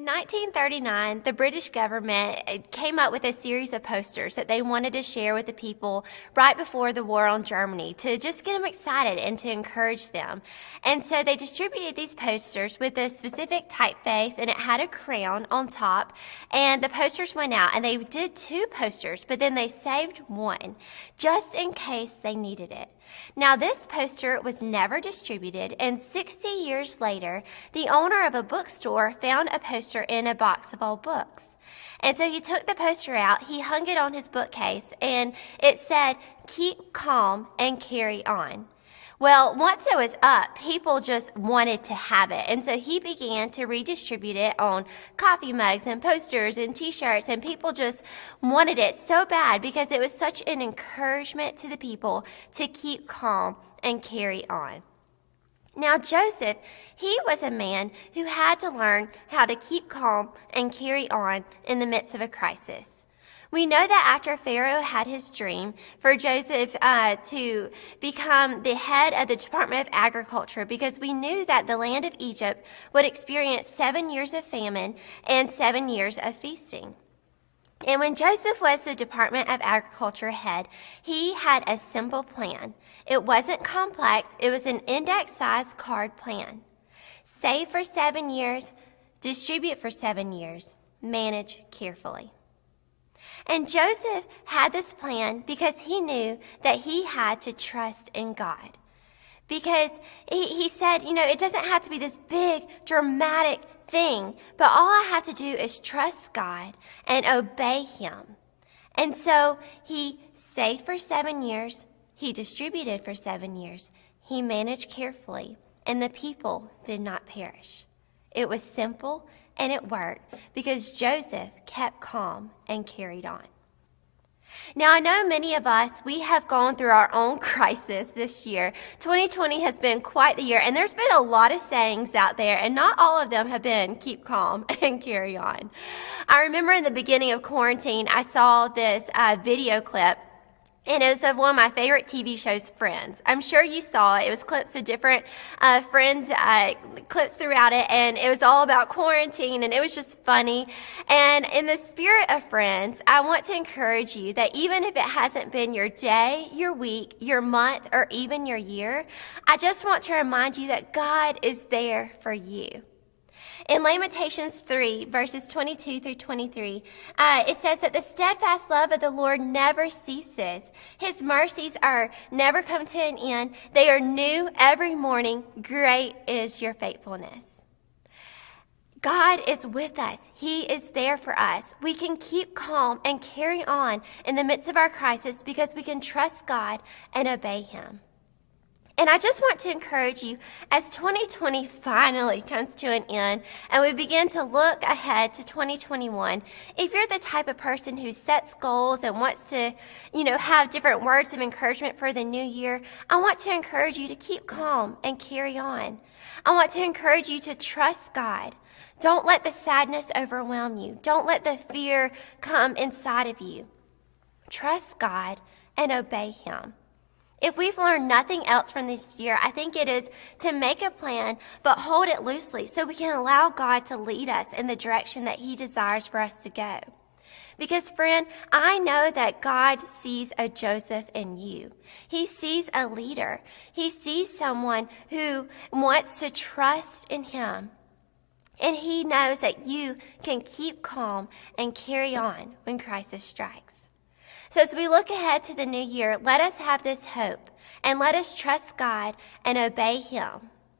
In 1939, the British government came up with a series of posters that they wanted to share with the people right before the war on Germany to just get them excited and to encourage them. And so they distributed these posters with a specific typeface, and it had a crown on top. And the posters went out, and they did 2 posters, but then they saved one just in case they needed it. Now, this poster was never distributed, and 60 years later, the owner of a bookstore found a poster in a box of old books. And so he took the poster out, he hung it on his bookcase, and it said, "Keep calm and carry on." Well, once it was up, people just wanted to have it. And so he began to redistribute it on coffee mugs and posters and t-shirts, and people just wanted it so bad because it was such an encouragement to the people to keep calm and carry on. Now, Joseph, he was a man who had to learn how to keep calm and carry on in the midst of a crisis. We know that after Pharaoh had his dream for Joseph to become the head of the Department of Agriculture, because we knew that the land of Egypt would experience 7 years of famine and 7 years of feasting. And when Joseph was the Department of Agriculture head, he had a simple plan. It wasn't complex. It was an index-sized card plan. Save for 7 years, distribute for 7 years, manage carefully. And Joseph had this plan because he knew that he had to trust in God. Because he said, it doesn't have to be this big, dramatic thing, but all I have to do is trust God and obey him. And so he saved for 7 years, he distributed for 7 years, he managed carefully, and the people did not perish. It was simple, and it worked because Joseph kept calm and carried on. Now, I know many of us, we have gone through our own crisis this year. 2020 has been quite the year, and there's been a lot of sayings out there, and not all of them have been keep calm and carry on. I remember in the beginning of quarantine, I saw this video clip, and it was of one of my favorite TV shows, Friends. I'm sure you saw it. It was clips of different Friends clips throughout it, and it was all about quarantine, and it was just funny. And in the spirit of Friends, I want to encourage you that even if it hasn't been your day, your week, your month, or even your year, I just want to remind you that God is there for you. In Lamentations 3, verses 22 through 23, it says that the steadfast love of the Lord never ceases. His mercies are never come to an end. They are new every morning. Great is your faithfulness. God is with us. He is there for us. We can keep calm and carry on in the midst of our crisis because we can trust God and obey him. And I just want to encourage you, as 2020 finally comes to an end and we begin to look ahead to 2021, if you're the type of person who sets goals and wants to, have different words of encouragement for the new year, I want to encourage you to keep calm and carry on. I want to encourage you to trust God. Don't let the sadness overwhelm you. Don't let the fear come inside of you. Trust God and obey him. If we've learned nothing else from this year, I think it is to make a plan, but hold it loosely so we can allow God to lead us in the direction that he desires for us to go. Because, friend, I know that God sees a Joseph in you. He sees a leader. He sees someone who wants to trust in him. And he knows that you can keep calm and carry on when crisis strikes. So as we look ahead to the new year, let us have this hope and let us trust God and obey him.